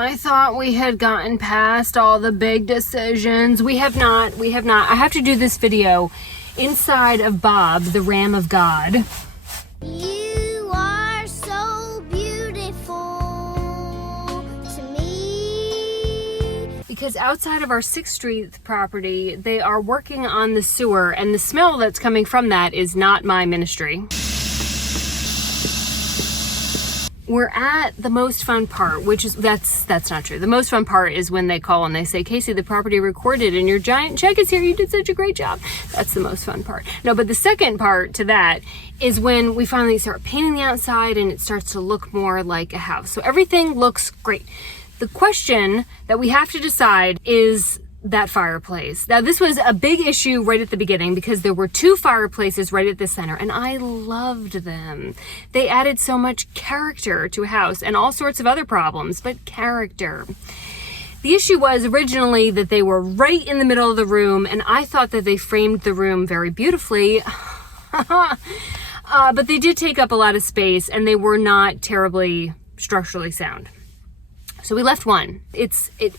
I thought we had gotten past all the big decisions. We have not. I have to do this video inside of Bob, the Ram of God. You are so beautiful to me. Because outside of our 6th Street property, they are working on the sewer, and the smell that's coming from that is not my ministry. We're at the most fun part, which is, that's not true. The most fun part is when they call and they say, Casey, the property recorded and your giant check is here. You did such a great job. That's the most fun part. No, but the second part to that is when we finally start painting the outside and it starts to look more like a house. So everything looks great. The question that we have to decide is that fireplace. Now, this was a big issue right at the beginning because there were 2 fireplaces right at the center, and I loved them. They added so much character to a house and all sorts of other problems, but character. The issue was originally that they were right in the middle of the room, and I thought that they framed the room very beautifully. But they did take up a lot of space, and they were not terribly structurally sound. So we left one. It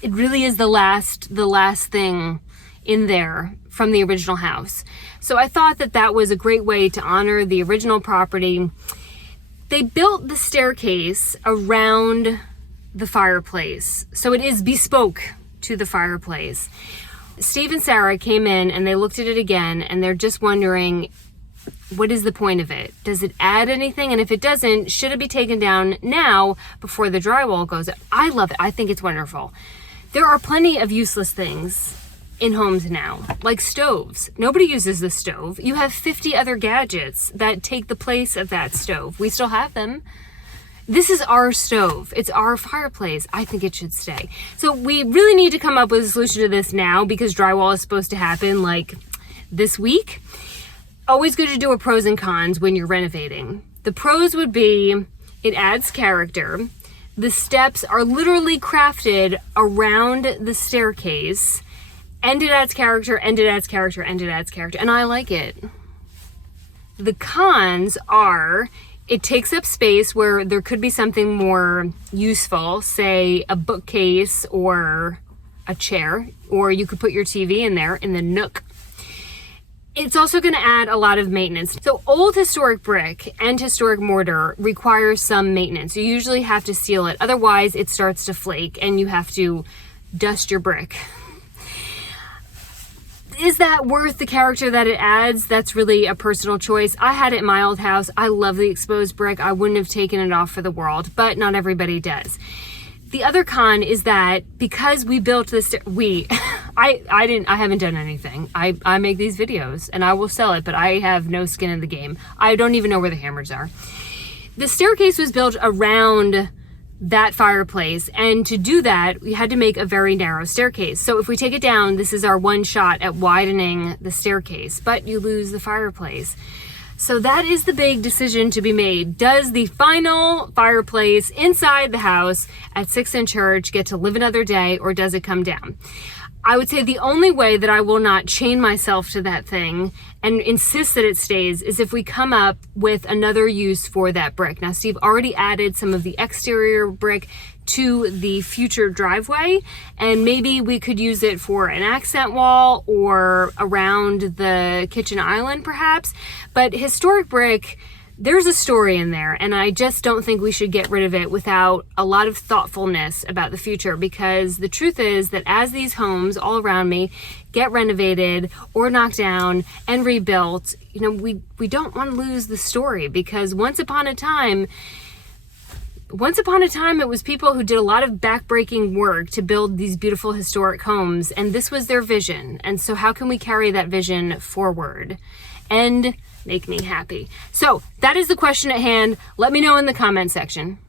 really is the last thing in there from the original house. So I thought that was a great way to honor the original property. They built the staircase around the fireplace, so it is bespoke to the fireplace. Steve and Sarah came in and they looked at it again, and they're just wondering, what is the point of it? Does it add anything? And if it doesn't, should it be taken down now before the drywall goes up? I love it. I think it's wonderful. There are plenty of useless things in homes now, like stoves. Nobody uses the stove. You have 50 other gadgets that take the place of that stove. We still have them. This is our stove. It's our fireplace. I think it should stay. So we really need to come up with a solution to this now because drywall is supposed to happen like this week. Always good to do a pros and cons when you're renovating. The pros would be it adds character. The steps are literally crafted around the staircase, and it adds character, and it adds character, and it adds character, and I like it. The cons are it takes up space where there could be something more useful, say a bookcase or a chair, or you could put your TV in there in the nook. It's also going to add a lot of maintenance. So old historic brick and historic mortar requires some maintenance. You usually have to seal it. Otherwise, it starts to flake and you have to dust your brick. Is that worth the character that it adds? That's really a personal choice. I had it in my old house. I love the exposed brick. I wouldn't have taken it off for the world, but not everybody does. The other con is that because we built this, I haven't done anything. I make these videos and I will sell it, but I have no skin in the game. I don't even know where the hammers are. The staircase was built around that fireplace, and to do that, we had to make a very narrow staircase. So if we take it down, this is our one shot at widening the staircase, but you lose the fireplace. So that is the big decision to be made. Does the final fireplace inside the house at 6th and Church get to live another day, or does it come down? I would say the only way that I will not chain myself to that thing and insist that it stays is if we come up with another use for that brick. Now, Steve already added some of the exterior brick to the future driveway, and maybe we could use it for an accent wall or around the kitchen island perhaps. But historic brick, there's a story in there, and I just don't think we should get rid of it without a lot of thoughtfulness about the future, because the truth is that as these homes all around me get renovated or knocked down and rebuilt, we don't want to lose the story, because once upon a time it was people who did a lot of backbreaking work to build these beautiful historic homes, and this was their vision. And so how can we carry that vision forward and make me happy? So that is the question at hand. Let me know in the comment section.